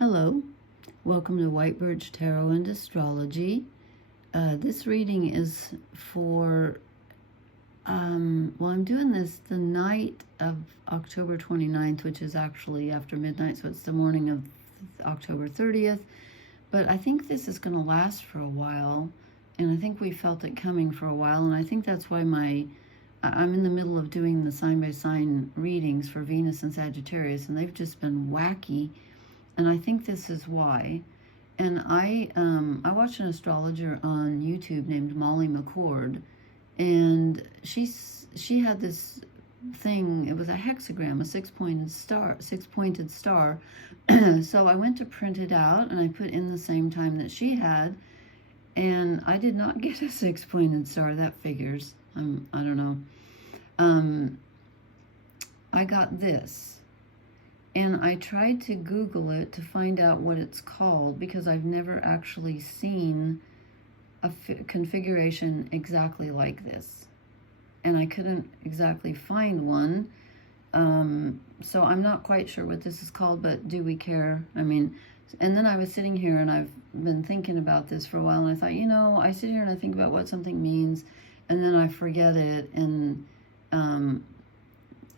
Hello, welcome to White Birch Tarot and Astrology. This reading is for, I'm doing this the night of October 29th, which is actually after midnight, so it's the morning of October 30th. But I think this is going to last for a while, and I think we felt it coming for a while, and I think that's why I'm in the middle of doing the sign-by-sign readings for Venus and Sagittarius, and they've just been wacky. And I think this is why. And I watched an astrologer on YouTube named Molly McCord, and she had this thing. It was a hexagram, a six-pointed star. So I went to print it out, and I put in the same time that she had, and I did not get a six-pointed star. That figures. I don't know. I got this. And I tried to Google it to find out what it's called, because I've never actually seen a configuration exactly like this. And I couldn't exactly find one. So I'm not quite sure what this is called, but do we care? I mean, and then I was sitting here and I've been thinking about this for a while, and I thought, I sit here and I think about what something means, and then I forget it, and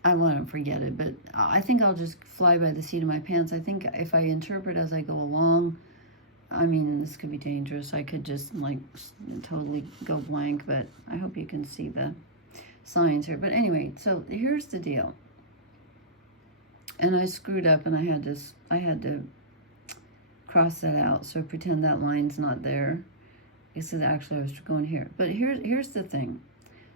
I want to forget it, but I think I'll just fly by the seat of my pants. I think if I interpret as I go along, I mean, this could be dangerous. I could just totally go blank, but I hope you can see the signs here. But anyway, so here's the deal. And I screwed up, and I had to cross that out. So pretend that line's not there. This is actually, I was going here. But here's the thing.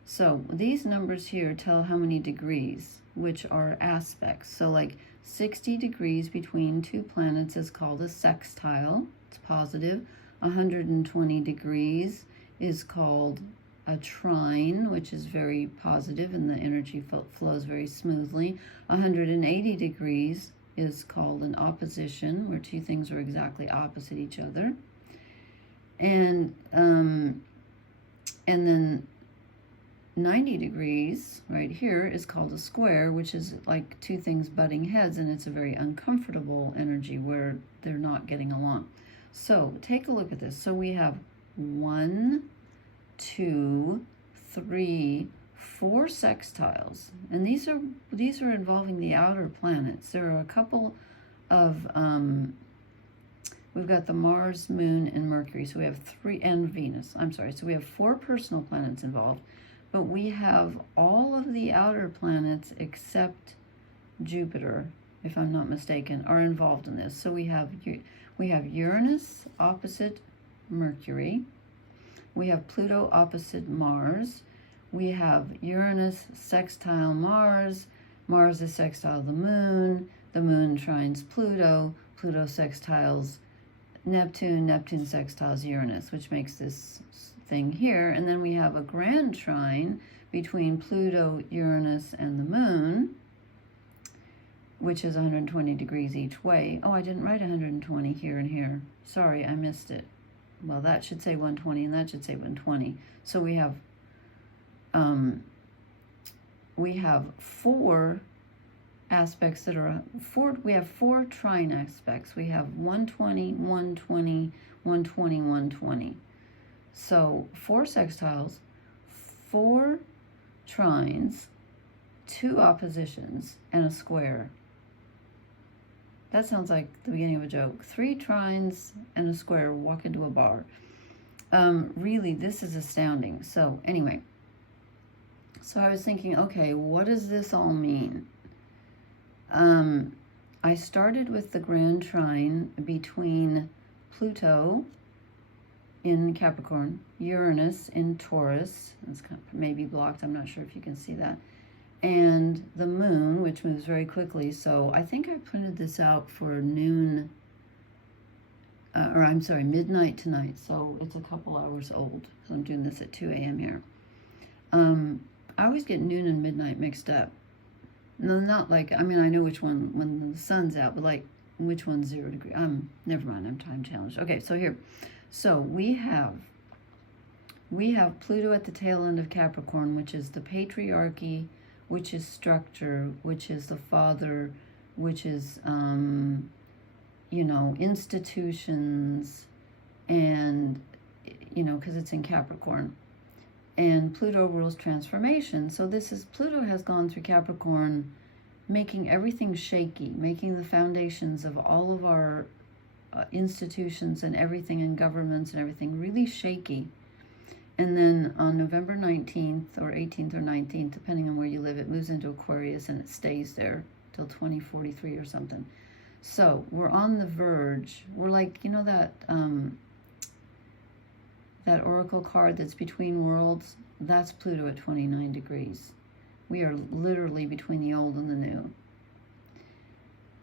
So these numbers here tell how many degrees, which are aspects. So like 60 degrees between two planets is called a sextile. It's positive. 120 degrees is called a trine, which is very positive, and the energy flows very smoothly. 180 degrees is called an opposition, where two things are exactly opposite each other. And then 90 degrees right here is called a square, which is like two things butting heads, and it's a very uncomfortable energy where they're not getting along. So take a look at this. So we have 1, 2, 3, 4 sextiles, and these are involving the outer planets. There are a couple of we've got the Mars, Moon, and Mercury. So we have 3, and Venus. I'm sorry. So we have 4 personal planets involved. But we have all of the outer planets except Jupiter, if I'm not mistaken, are involved in this. So we have Uranus opposite Mercury. We have Pluto opposite Mars. We have Uranus sextile Mars. Mars is sextile the Moon. The Moon trines Pluto. Pluto sextiles Neptune. Neptune sextiles Uranus, which makes this thing here. And then we have a grand trine between Pluto, Uranus, and the Moon, which is 120 degrees each way. Oh, I didn't write 120 here and here. Sorry, I missed it. Well, that should say 120, and that should say 120. So we have 4 aspects that are we have 4 trine aspects. We have 120, 120, 120, 120. So 4 sextiles, 4 trines, 2 oppositions, and a square. That sounds like the beginning of a joke. 3 trines and a square walk into a bar. Really, this is astounding. So anyway, so I was thinking, okay, what does this all mean? I started with the grand trine between Pluto in Capricorn, Uranus in Taurus, it's maybe blocked, I'm not sure if you can see that, and the Moon, which moves very quickly. So I think I printed this out for noon, midnight tonight, so it's a couple hours old, because I'm doing this at 2 a.m. here. I always get noon and midnight mixed up. No, not like, I mean, I know which one when the sun's out, but like, which one's 0 degree? Never mind, I'm time challenged. Okay, so here. So we have Pluto at the tail end of Capricorn, which is the patriarchy, which is structure, which is the father, which is institutions, and, because it's in Capricorn. And Pluto rules transformation. So Pluto has gone through Capricorn, making everything shaky, making the foundations of all of our institutions and everything, and governments and everything really shaky. And then on November 19th or 18th or 19th, depending on where you live, it moves into Aquarius and it stays there till 2043 or something. So we're on the verge. We're like, that oracle card that's between worlds, that's Pluto at 29 degrees. We are literally between the old and the new.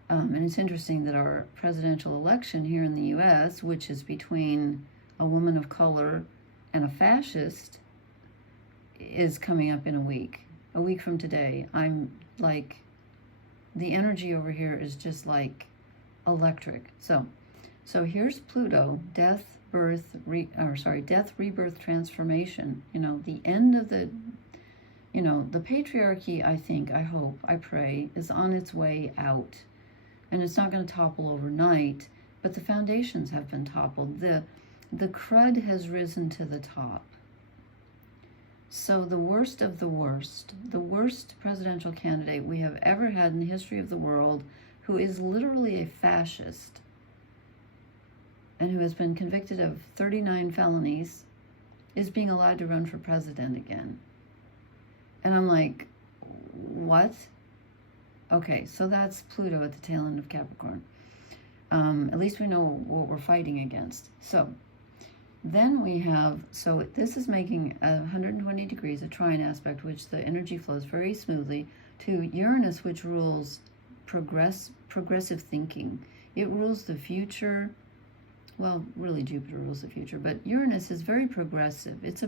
And it's interesting that our presidential election here in the U.S., which is between a woman of color and a fascist, is coming up in a week from today. I'm like, the energy over here is just like electric. So here's Pluto, death, rebirth, transformation. The end of the patriarchy, I think, I hope, I pray, is on its way out. And it's not going to topple overnight, but the foundations have been toppled. The crud has risen to the top. So the worst of the worst presidential candidate we have ever had in the history of the world, who is literally a fascist, and who has been convicted of 39 felonies, is being allowed to run for president again. And I'm like, what? Okay, so that's Pluto at the tail end of Capricorn. At least we know what we're fighting against. So then we have, this is making 120 degrees, a trine aspect, which the energy flows very smoothly, to Uranus, which rules progressive thinking. It rules the future. Well, really Jupiter rules the future, but Uranus is very progressive. It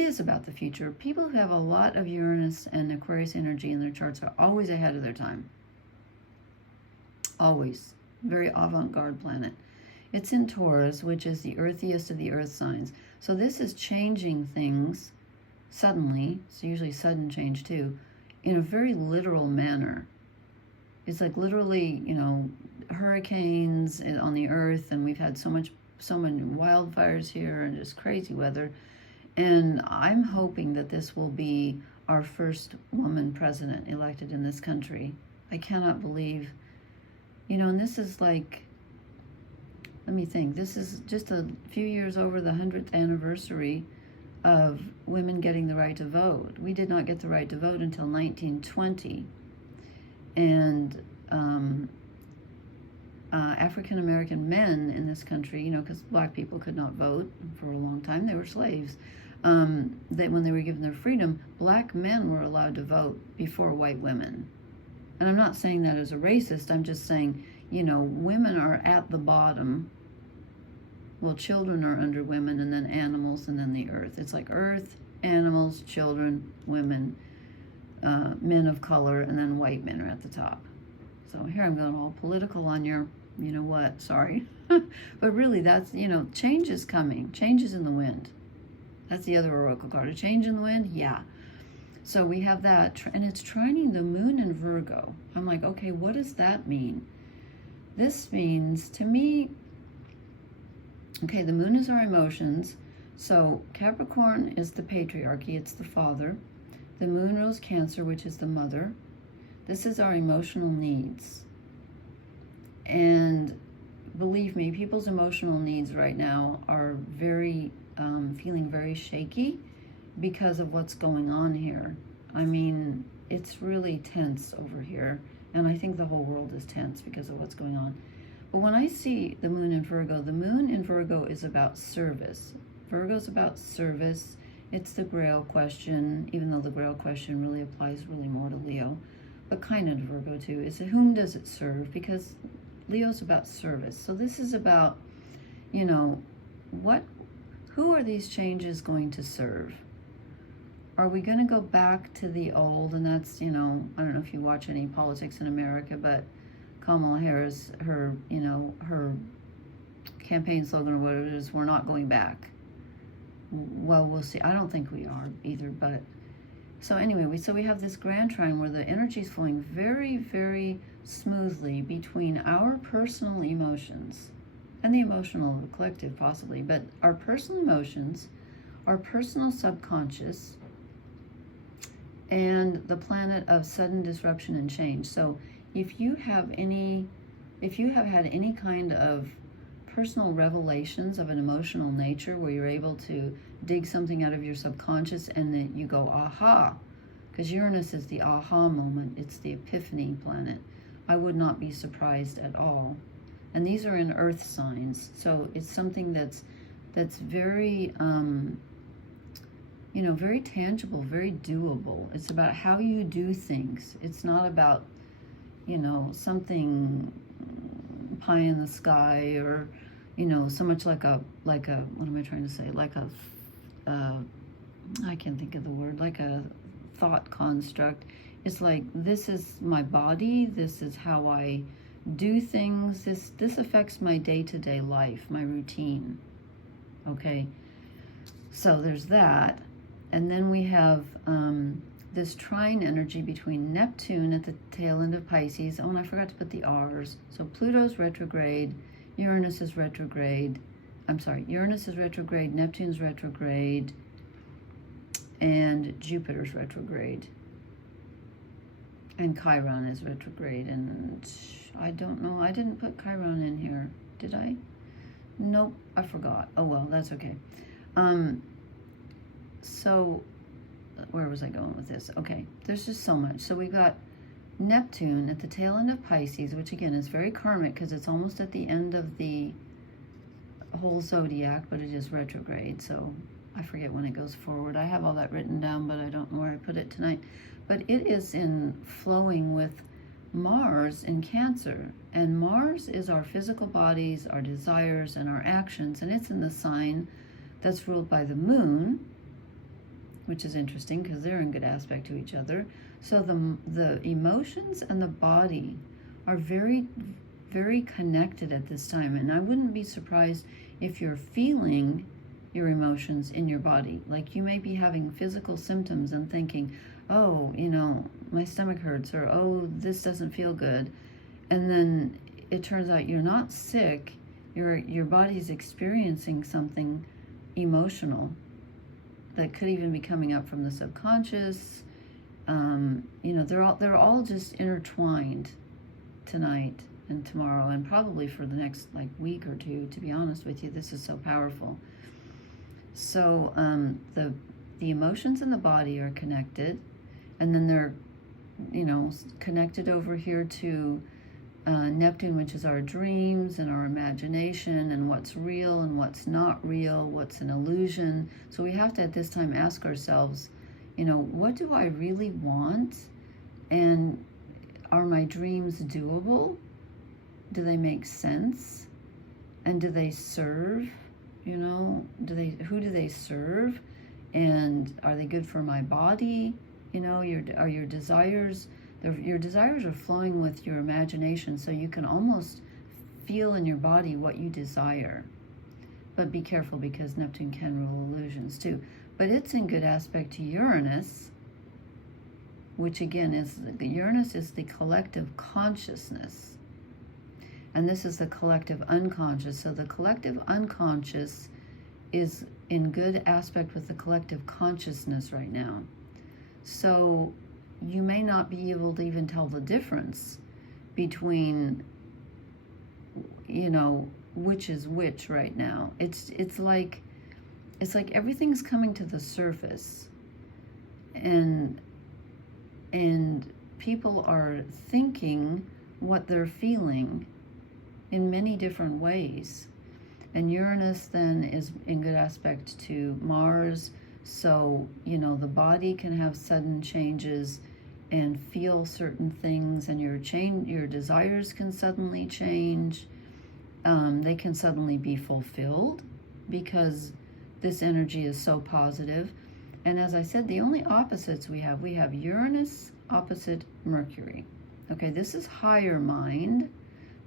is about the future. People who have a lot of Uranus and Aquarius energy in their charts are always ahead of their time. Always. Very avant-garde planet. It's in Taurus, which is the earthiest of the earth signs. So this is changing things suddenly. It's usually sudden change too, in a very literal manner. It's like literally, hurricanes on the earth, and we've had so many wildfires here and just crazy weather. And I'm hoping that this will be our first woman president elected in this country. I cannot believe, and this is like, let me think, this is just a few years over the 100th anniversary of women getting the right to vote. We did not get the right to vote until 1920. And African-American men in this country, because black people could not vote for a long time, they were slaves. When they were given their freedom, black men were allowed to vote before white women. And I'm not saying that as a racist, I'm just saying, women are at the bottom. Well, children are under women, and then animals, and then the earth. It's like earth, animals, children, women, men of color, and then white men are at the top. So here I'm going all political on your, sorry. But really, that's, change is coming. Change is in the wind. That's the other oracle card. A change in the wind? Yeah. So we have that, and it's trining the moon in Virgo. I'm like, okay, what does that mean? This means, to me, okay, the moon is our emotions. So Capricorn is the patriarchy, it's the father. The moon rules Cancer, which is the mother. This is our emotional needs. And believe me, people's emotional needs right now are feeling very shaky because of what's going on here. I mean, it's really tense over here. And I think the whole world is tense because of what's going on. But when I see the moon in Virgo is about service. Virgo's about service. It's the Grail question, even though the Grail question really applies really more to Leo, but kind of to Virgo too. Is whom does it serve? Because Leo's about service. So this is about, who are these changes going to serve? Are we going to go back to the old? And that's, I don't know if you watch any politics in America, but Kamala Harris, her campaign slogan or whatever it is, we're not going back. Well, we'll see. I don't think we are either, but so anyway, we have this grand trine where the energy is flowing very, very smoothly between our personal emotions and the emotional of the collective possibly, but our personal emotions, our personal subconscious, and the planet of sudden disruption and change. So if you have had any kind of personal revelations of an emotional nature where you're able to dig something out of your subconscious and then you go, aha, because Uranus is the aha moment, it's the epiphany planet, I would not be surprised at all. And these are in earth signs, so it's something that's very very tangible, very doable. It's about how you do things. It's not about something pie in the sky, or so much like a what am I trying to say, like a I can't think of the word, like a thought construct. It's like, this is my body, this is how I do things, this affects my day-to-day life, my routine. Okay, so there's that. And then we have this trine energy between Neptune at the tail end of Pisces. Oh, and I forgot to put the R's. So Pluto's retrograde, Uranus is retrograde. I'm sorry, Uranus is retrograde, Neptune's retrograde, and Jupiter's retrograde. And Chiron is retrograde. And I don't know, I didn't put Chiron in here. Did I? Nope, I forgot. Oh well, that's okay. So where was I going with this? Okay, there's just so much. So we got Neptune at the tail end of Pisces, which again is very karmic because it's almost at the end of the whole zodiac, but it is retrograde, so I forget when it goes forward. I have all that written down, but I don't know where I put it tonight. But it is in flowing with Mars in Cancer, and Mars is our physical bodies, our desires, and our actions, and it's in the sign that's ruled by the moon, which is interesting because they're in good aspect to each other. So the emotions and the body are very, very connected at this time, and I wouldn't be surprised if you're feeling your emotions in your body. Like you may be having physical symptoms and thinking, oh, my stomach hurts, or oh, this doesn't feel good. And then it turns out you're not sick, your body's experiencing something emotional that could even be coming up from the subconscious. They're all just intertwined tonight and tomorrow, and probably for the next week or two, to be honest with you. This is so powerful. So the emotions and the body are connected, and then they're connected over here to Neptune, which is our dreams and our imagination, and what's real and what's not real, what's an illusion. So we have to at this time ask ourselves, what do I really want? And are my dreams doable? Do they make sense? And do they serve? Who do they serve? And are they good for my body? Your desires, your desires are flowing with your imagination, so you can almost feel in your body what you desire. But be careful, because Neptune can rule illusions too. But it's in good aspect to Uranus, which again is, Uranus is the collective consciousness. And this is the collective unconscious. So the collective unconscious is in good aspect with the collective consciousness right now. So you may not be able to even tell the difference between, which is which right now. It's like everything's coming to the surface, and people are thinking what they're feeling in many different ways. And Uranus then is in good aspect to Mars, so the body can have sudden changes and feel certain things, and your desires can suddenly change. They can suddenly be fulfilled because this energy is so positive. And as I said, the only opposites we have Uranus opposite Mercury. Okay, this is higher mind,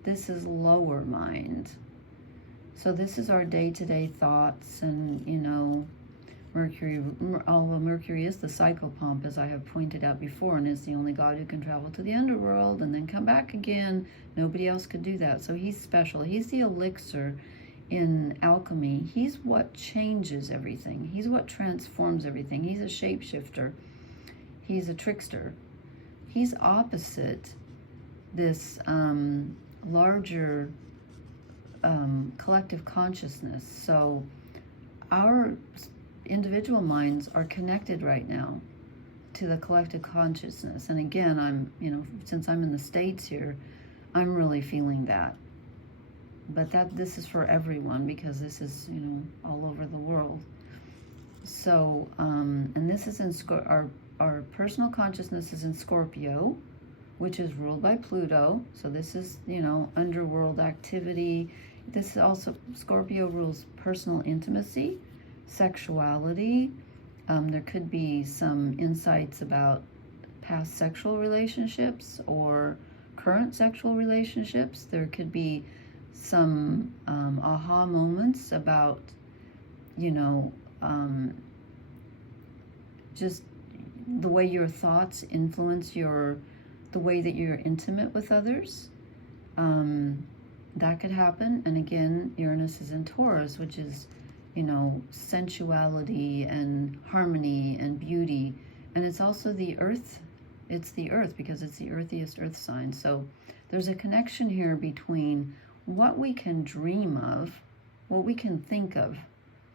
this is lower mind. So this is our day-to-day thoughts and, Mercury, although Mercury is the psychopomp, as I have pointed out before, and is the only god who can travel to the underworld and then come back again. Nobody else could do that. So he's special. He's the elixir in alchemy. He's what changes everything. He's what transforms everything. He's a shapeshifter. He's a trickster. He's opposite this larger collective consciousness. So our individual minds are connected right now to the collective consciousness. And again, since I'm in the States here, I'm really feeling that. But this is for everyone, because this is, all over the world. So, and this is in our personal consciousness is in Scorpio, which is ruled by Pluto. So this is, underworld activity. This is also, Scorpio rules personal intimacy, sexuality. There could be some insights about past sexual relationships or current sexual relationships. There could be some aha moments about, just the way your thoughts influence the way that you're intimate with others. That could happen. And again, Uranus is in Taurus, which is, sensuality and harmony and beauty. And it's also the earth. It's the earth, because it's the earthiest earth sign. So there's a connection here between what we can dream of, what we can think of,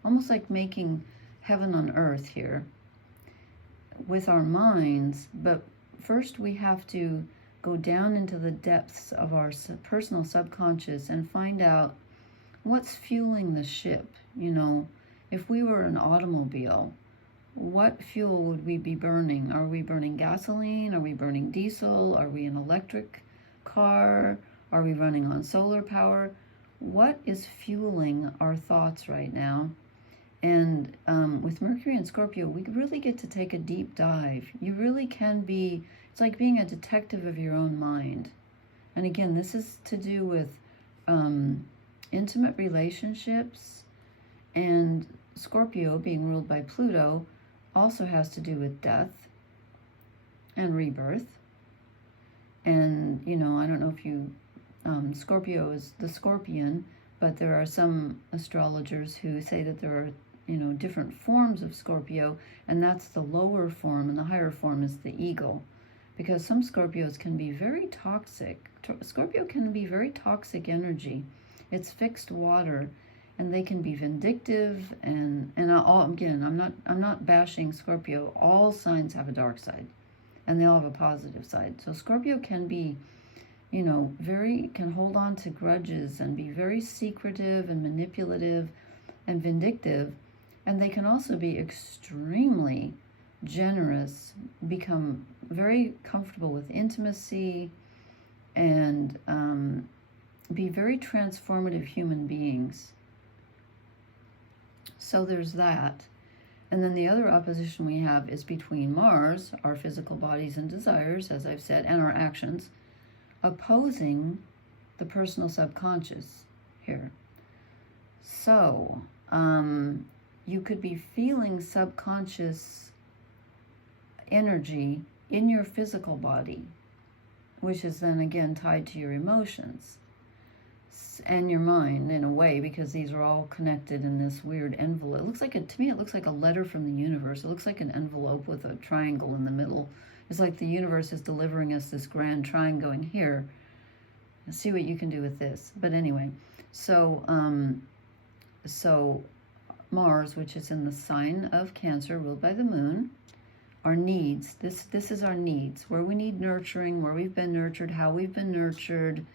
almost like making heaven on earth here with our minds. But first we have to go down into the depths of our personal subconscious and find out what's fueling the ship. If we were an automobile, what fuel would we be burning? Are we burning gasoline? Are we burning diesel? Are we an electric car? Are we running on solar power? What is fueling our thoughts right now? And with Mercury and Scorpio, we really get to take a deep dive. You really can be, it's like being a detective of your own mind. And again, this is to do with intimate relationships, and Scorpio, being ruled by Pluto, also has to do with death and rebirth. And, I don't know if you, Scorpio is the scorpion, but there are some astrologers who say that there are, different forms of Scorpio, and that's the lower form, and the higher form is the eagle. Because some Scorpios can be very toxic. Scorpio can be very toxic energy. It's fixed water, and they can be vindictive. And again, I'm not bashing Scorpio. All signs have a dark side, and they all have a positive side. So Scorpio can be, can hold on to grudges and be very secretive and manipulative and vindictive. And they can also be extremely generous, become very comfortable with intimacy, and be very transformative human beings. So there's that. And then the other opposition we have is between Mars, our physical bodies and desires, as I've said, and our actions, opposing the personal subconscious here. So you could be feeling subconscious energy in your physical body, which is then again tied to your emotions and your mind in a way, because these are all connected in this weird envelope. It looks like to me it looks like a letter from the universe. It looks like an envelope with a triangle in the middle. It's like the universe is delivering us this grand triangle going, here, see what you can do with this. But anyway, so Mars, which is in the sign of Cancer, ruled by the moon, our needs. This is our needs, where we need nurturing, where we've been nurtured, how we've been nurtured,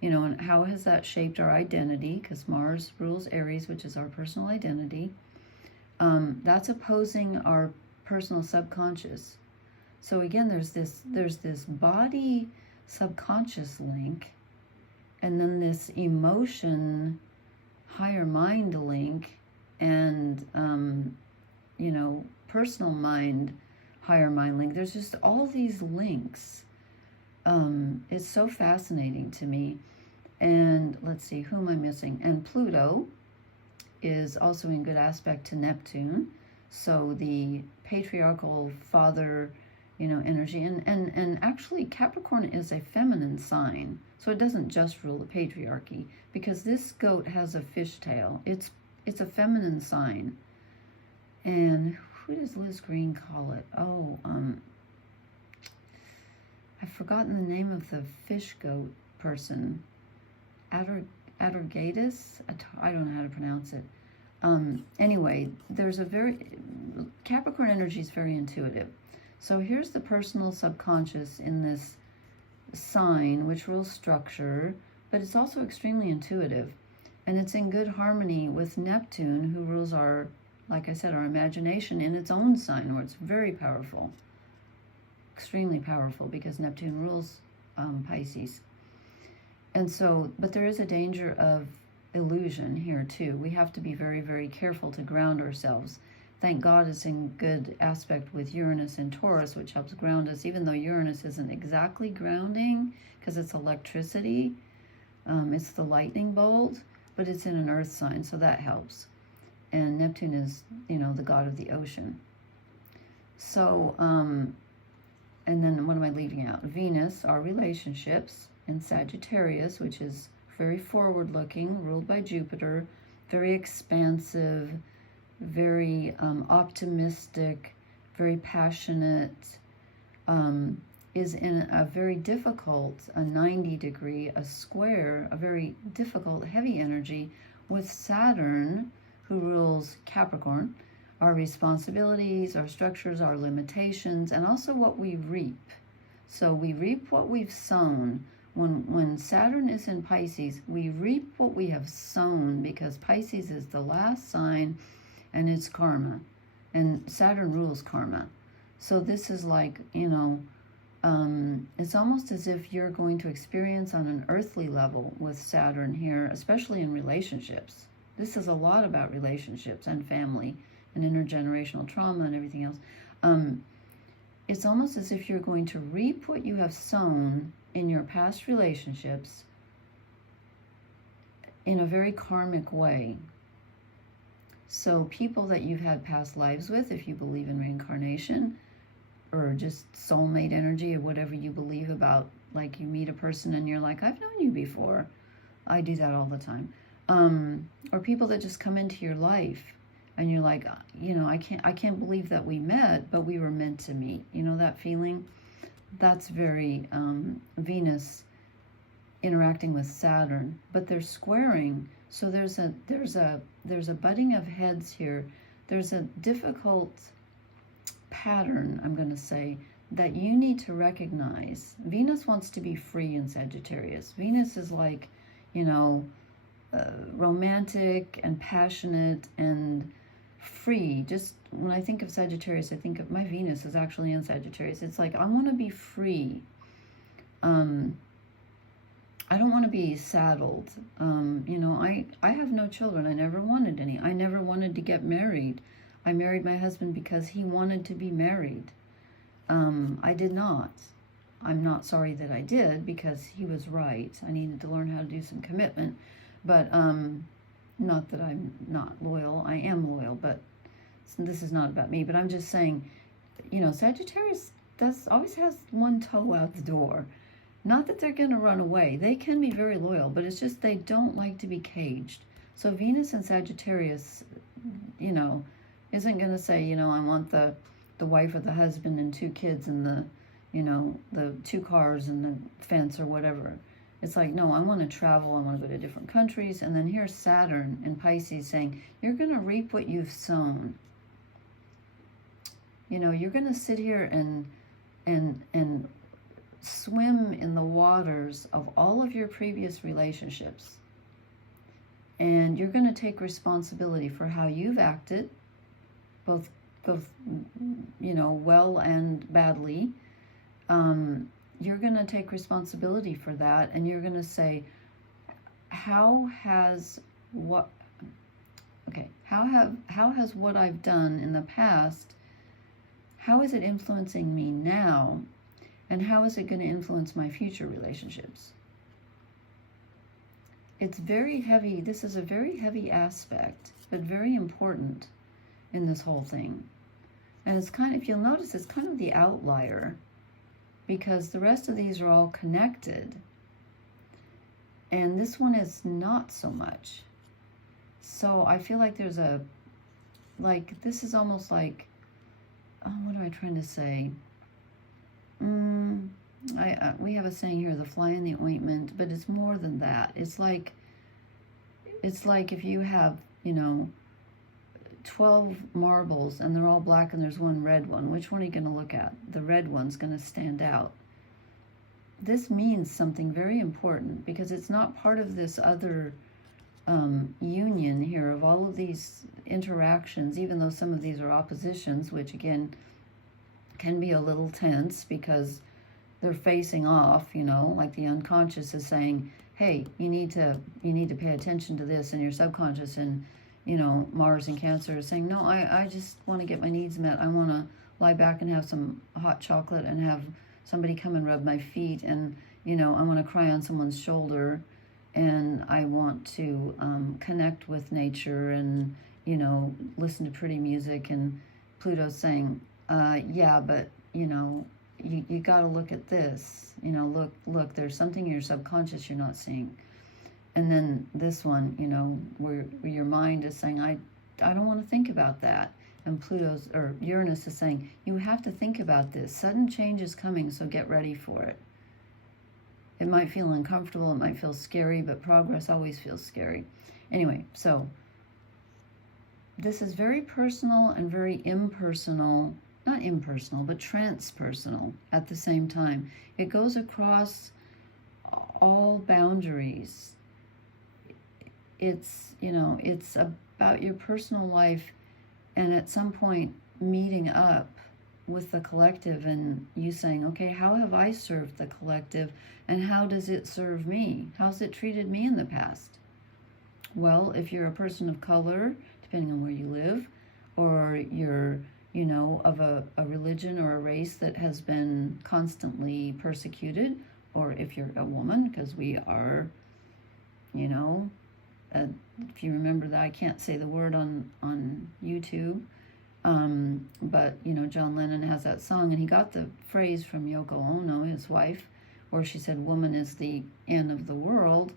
and how has that shaped our identity, because Mars rules Aries, which is our personal identity. That's opposing our personal subconscious. So again, there's this body subconscious link, and then this emotion higher mind link, and personal mind higher mind link. There's just all these links. It's so fascinating to me. And let's see, who am I missing? And Pluto is also in good aspect to Neptune. So the patriarchal father, energy, and actually Capricorn is a feminine sign, so it doesn't just rule the patriarchy, because this goat has a fishtail. It's a feminine sign. And who does Liz Green call it? Oh, I've forgotten the name of the fish goat person. Adorgatus? I don't know how to pronounce it. Anyway, Capricorn energy is very intuitive. So here's the personal subconscious in this sign, which rules structure, but it's also extremely intuitive. And it's in good harmony with Neptune, who rules like I said, our imagination in its own sign, where it's very powerful. Extremely powerful, because Neptune rules Pisces. And so, but there is a danger of illusion here too. We have to be very, very careful to ground ourselves. Thank God it's in good aspect with Uranus and Taurus, which helps ground us, even though Uranus isn't exactly grounding because it's electricity. It's the lightning bolt, but it's in an earth sign, so that helps. And Neptune is, the god of the ocean. So, and then what am I leaving out? Venus, our relationships, and Sagittarius, which is very forward-looking, ruled by Jupiter, very expansive, very optimistic, very passionate, is in a very difficult, a 90-degree, a square, a very difficult, heavy energy with Saturn, who rules Capricorn, our responsibilities, our structures, our limitations, and also what we reap. So we reap what we've sown. When Saturn is in Pisces, we reap what we have sown, because Pisces is the last sign and it's karma. And Saturn rules karma. So this is like, it's almost as if you're going to experience on an earthly level with Saturn here, especially in relationships. This is a lot about relationships and family and intergenerational trauma and everything else. It's almost as if you're going to reap what you have sown in your past relationships in a very karmic way. So people that you've had past lives with, if you believe in reincarnation, or just soulmate energy, or whatever you believe about, like you meet a person and you're like, I've known you before. I do that all the time. Or people that just come into your life and you're like, I can't believe that we met, but we were meant to meet. That feeling? That's very Venus interacting with Saturn, but they're squaring. So there's a butting of heads here. There's a difficult pattern, I'm going to say, that you need to recognize. Venus wants to be free in Sagittarius. Venus is like, romantic and passionate and free. Just when I think of Sagittarius, I think of my Venus is actually in Sagittarius. It's like, I want to be free. I don't want to be saddled. I have no children. I never wanted any. I never wanted to get married. I married my husband because he wanted to be married. I did not. I'm not sorry that I did, because he was right. I needed to learn how to do some commitment. But not that I'm not loyal. I am loyal, but this is not about me. But I'm just saying, Sagittarius always has one toe out the door. Not that they're going to run away. They can be very loyal, but it's just they don't like to be caged. So Venus and Sagittarius, isn't going to say, I want the wife or the husband and 2 kids and the 2 cars and the fence or whatever. It's like, no, I want to travel. I want to go to different countries. And then here's Saturn in Pisces saying, you're going to reap what you've sown. You're going to sit here and swim in the waters of all of your previous relationships. And you're going to take responsibility for how you've acted, both well and badly. You're going to take responsibility for that, and you're going to say, how has what I've done in the past, how is it influencing me now, and how is it going to influence my future relationships? It's very heavy. This is a very heavy aspect, but very important in this whole thing. And it's kind of, if you'll notice, it's kind of the outlier, because the rest of these are all connected. And this one is not so much. So I feel like there's a, like, this is almost like, what am I trying to say? We have a saying here, the fly in the ointment, but it's more than that. It's like if you have, 12 marbles and they're all black and there's one red one. Which one are you going to look at? The red one's going to stand out. This means something very important, because it's not part of this other union here of all of these interactions, even though some of these are oppositions, which again can be a little tense because they're facing off, like the unconscious is saying, hey, you need to pay attention to this, and your subconscious and Mars and Cancer is saying, no, I just want to get my needs met. I want to lie back and have some hot chocolate and have somebody come and rub my feet, and I want to cry on someone's shoulder, and I want to connect with nature and listen to pretty music. And Pluto's saying, yeah, but you got to look at this. Look, there's something in your subconscious you're not seeing. And then this one, where your mind is saying, I don't want to think about that. And Uranus is saying, you have to think about this. Sudden change is coming, so get ready for it. It might feel uncomfortable, it might feel scary, but progress always feels scary. Anyway, so this is very personal and very impersonal, not impersonal, but transpersonal at the same time. It goes across all boundaries. It's about your personal life, and at some point meeting up with the collective and you saying, okay, how have I served the collective, and how does it serve me? How's it treated me in the past? Well, if you're a person of color, depending on where you live, or you're, of a religion or a race that has been constantly persecuted, or if you're a woman, because we are, if you remember that, I can't say the word on YouTube, but John Lennon has that song, and he got the phrase from Yoko Ono, his wife, where she said, woman is the end of the world.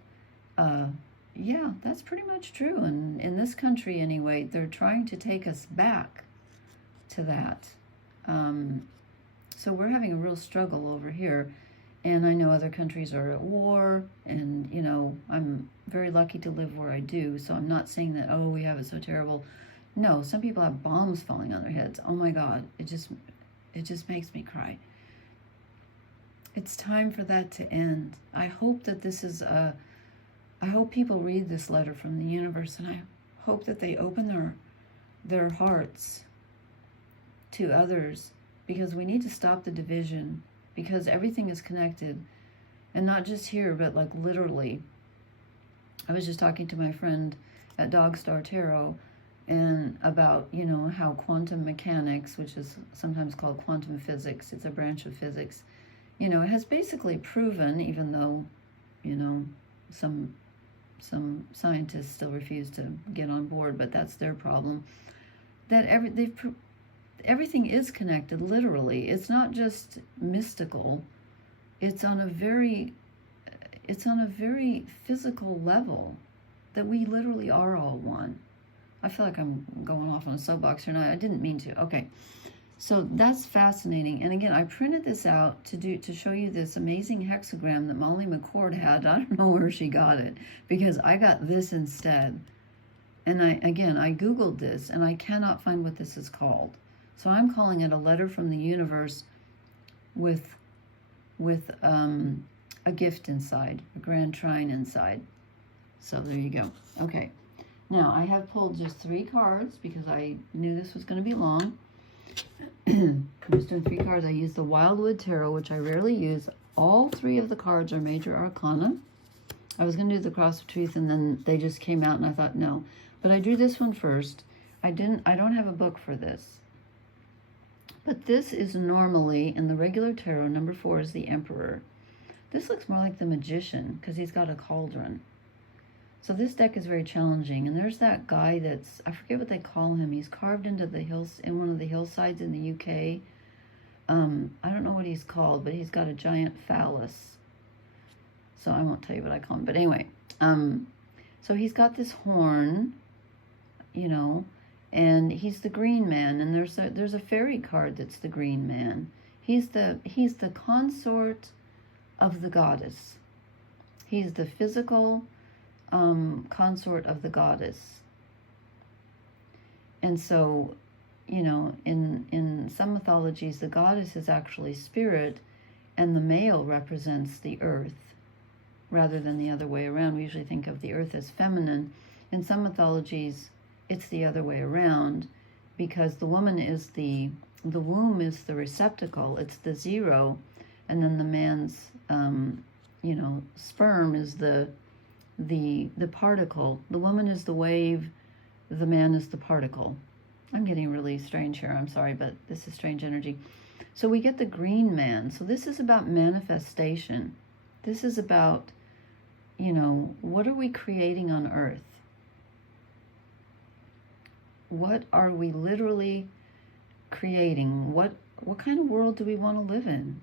Yeah, that's pretty much true. And in this country anyway, they're trying to take us back to that. So we're having a real struggle over here. And I know other countries are at war, and I'm very lucky to live where I do, so I'm not saying that, oh, we have it so terrible. No, some people have bombs falling on their heads. Oh my God, it just makes me cry. It's time for that to end. I hope that I hope people read this letter from the universe, and I hope that they open their hearts to others, because we need to stop the division, because everything is connected, and not just here, but like literally. I was just talking to my friend at Dog Star Tarot, and about, how quantum mechanics, which is sometimes called quantum physics, it's a branch of physics, it has basically proven, even though, some scientists still refuse to get on board, but that's their problem, that everything is connected, literally. It's not just mystical. It's on a very physical level, that we literally are all one. I feel like I'm going off on a soapbox here, and I didn't mean to. Okay, so that's fascinating. And again, I printed this out to show you this amazing hexagram that Molly McCord had. I don't know where she got it, because I got this instead. And I Googled this, and I cannot find what this is called. So I'm calling it a letter from the universe with a gift inside, a grand trine inside. So there you go. Okay. Now, I have pulled just 3 cards because I knew this was going to be long. I'm just doing 3 cards. I used the Wildwood Tarot, which I rarely use. All 3 of the cards are major arcana. I was going to do the Cross of Truth, and then they just came out, and I thought, no. But I drew this one first. I don't have a book for this. But this is normally, in the regular tarot, number 4 is the Emperor. This looks more like the Magician, because he's got a cauldron. So this deck is very challenging. And there's that guy that's, I forget what they call him. He's carved into the hills, in one of the hillsides in the UK. I don't know what he's called, but he's got a giant phallus. So I won't tell you what I call him. But anyway, so he's got this horn, you know, and he's the green man. And there's a fairy card that's the green man. He's the consort of the goddess. He's the physical consort of the goddess. And so, you know, in some mythologies, the goddess is actually spirit, and the male represents the earth, rather than the other way around. We usually think of the earth as feminine. In some mythologies, it's the other way around, because the woman is the womb is the receptacle, it's the zero, and then the man's, you know, sperm is the particle. The woman is the wave, the man is the particle. I'm getting really strange here, I'm sorry, but this is strange energy. So we get the green man. So this is about manifestation. This is about, you know, what are we creating on earth? What are we literally creating? What kind of world do we want to live in?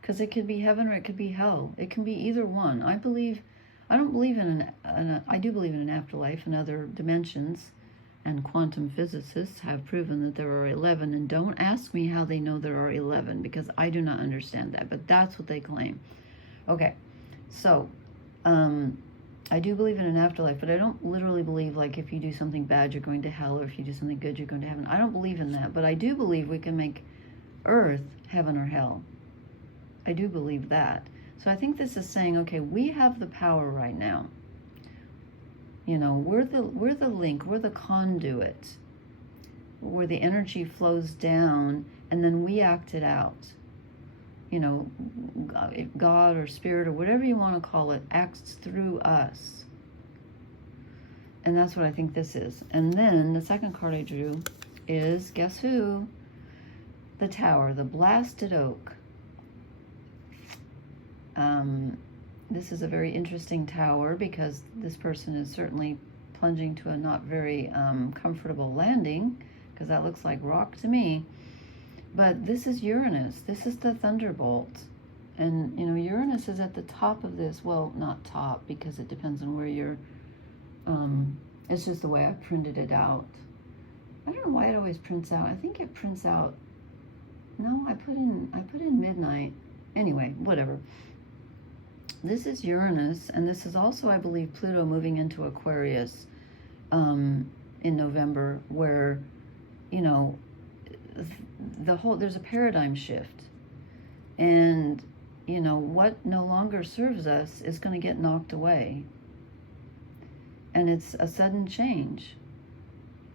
Because it could be heaven or it could be hell. It can be either one. I do believe in an afterlife and other dimensions, and quantum physicists have proven that there are 11, and don't ask me how they know there are 11, because I do not understand that, but that's what they claim. Okay, so I do believe in an afterlife, but I don't literally believe, like, if you do something bad, you're going to hell, or if you do something good, you're going to heaven. I don't believe in that, but I do believe we can make earth heaven or hell. I do believe that. So I think this is saying, okay, we have the power right now. You know, we're the link, we're the conduit, where the energy flows down, and then we act it out. You know, God or spirit or whatever you want to call it acts through us. And that's what I think this is. And then the second card I drew is, guess who? The Tower, the blasted oak. This is a very interesting tower, because this person is certainly plunging to a not very comfortable landing, because that looks like rock to me. But this is Uranus. This is the thunderbolt. And, you know, Uranus is at the top of this. Well, not top, because it depends on where you're... it's just the way I printed it out. I don't know why it always prints out. I think it prints out... No, I put in midnight. Anyway, whatever. This is Uranus, and this is also, I believe, Pluto moving into Aquarius in November, where, you know, there's a paradigm shift, and, you know, what no longer serves us is going to get knocked away, and it's a sudden change,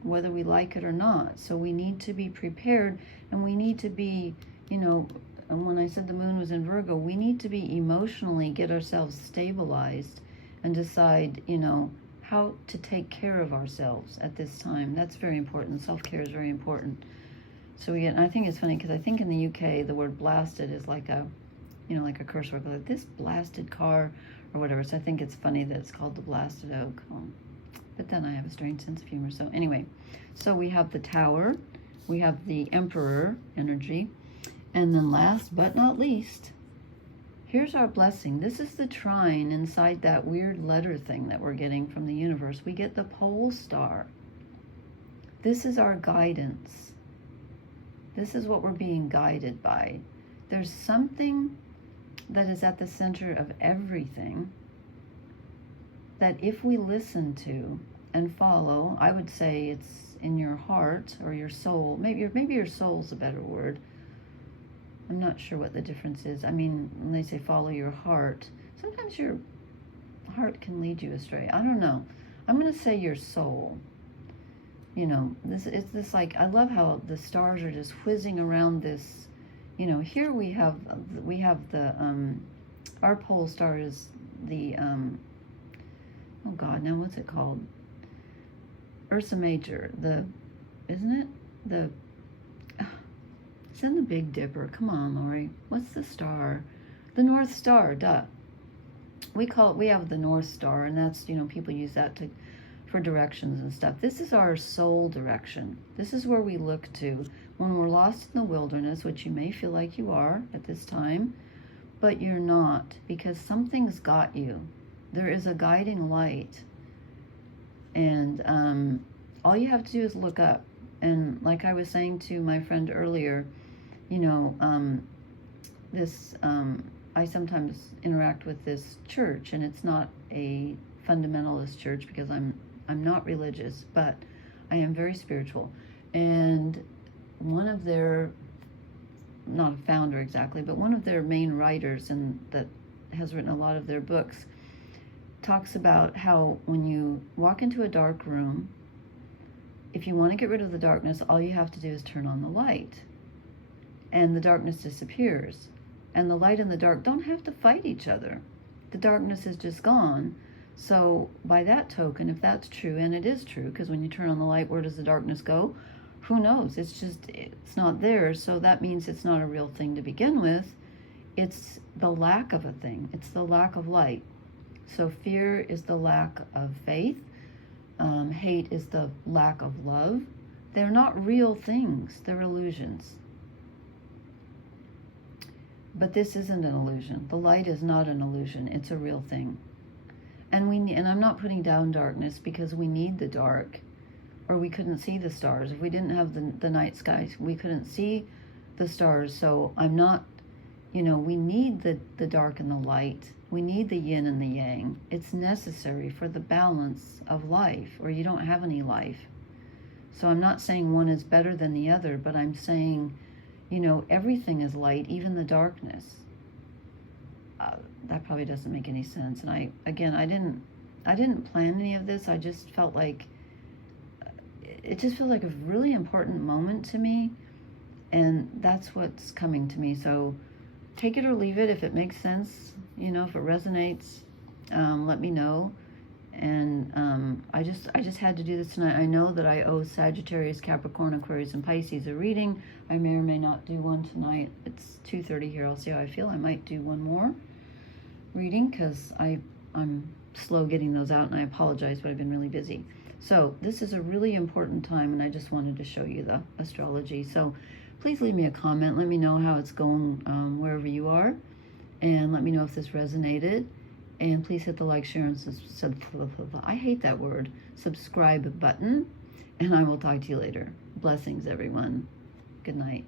whether we like it or not. So we need to be prepared, and we need to be, you know, and when I said the moon was in Virgo, we need to be emotionally, get ourselves stabilized and decide, you know, how to take care of ourselves at this time. That's very important. Self-care is very important. So we get, and I think it's funny, because I think in the UK, the word blasted is like a, you know, like a curse word, like this blasted car or whatever. So I think it's funny that it's called the blasted oak. But then I have a strange sense of humor. So anyway, so we have the Tower, we have the Emperor energy, and then last but not least, here's our blessing. This is the trine inside that weird letter thing that we're getting from the universe. We get the pole star. This is our guidance. This is what we're being guided by. There's something that is at the center of everything that if we listen to and follow, I would say it's in your heart or your soul. Maybe your soul's a better word. I'm not sure what the difference is. I mean, when they say follow your heart, sometimes your heart can lead you astray. I don't know. I'm going to say your soul. You know, it's this, like, I love how the stars are just whizzing around this. You know, here we have the our pole star is the oh God, now what's it called? Ursa Major. Isn't it? It's in the Big Dipper. Come on, Lori. What's the star? The North Star, duh. we have the North Star, and that's, people use that for directions and stuff. This is our soul direction. This is where we look to when we're lost in the wilderness, which you may feel like you are at this time, but you're not, because something's got you. There is a guiding light, and all you have to do is look up. And like I was saying to my friend earlier, I sometimes interact with this church, and it's not a fundamentalist church because I'm not religious, but I am very spiritual. And one of their, not a founder exactly, but one of their main writers, and that has written a lot of their books, talks about how when you walk into a dark room, if you want to get rid of the darkness, all you have to do is turn on the light, and the darkness disappears. And the light and the dark don't have to fight each other. The darkness is just gone. So by that token, if that's true, and it is true, because when you turn on the light, where does the darkness go? Who knows? It's not there. So that means it's not a real thing to begin with. It's the lack of a thing. It's the lack of light. So fear is the lack of faith. Hate is the lack of love. They're not real things. They're illusions. But this isn't an illusion. The light is not an illusion. It's a real thing. And I'm not putting down darkness, because we need the dark, or we couldn't see the stars. If we didn't have the night skies, we couldn't see the stars. So I'm not, we need the dark and the light. We need the yin and the yang. It's necessary for the balance of life, or you don't have any life. So I'm not saying one is better than the other, but I'm saying, everything is light, even the darkness. That probably doesn't make any sense. And I didn't plan any of this. I just felt like, it just feels like a really important moment to me. And that's what's coming to me. So take it or leave it if it makes sense. If it resonates, let me know. And I just had to do this tonight. I know that I owe Sagittarius, Capricorn, Aquarius, and Pisces a reading. I may or may not do one tonight. It's 2:30 here. I'll see how I feel. I might do one more reading, because I'm slow getting those out, and I apologize, but I've been really busy. So this is a really important time, and I just wanted to show you the astrology. So please leave me a comment. Let me know how it's going wherever you are, and let me know if this resonated. And please hit the like, share, and I hate that word, subscribe button. And I will talk to you later. Blessings, everyone. Good night.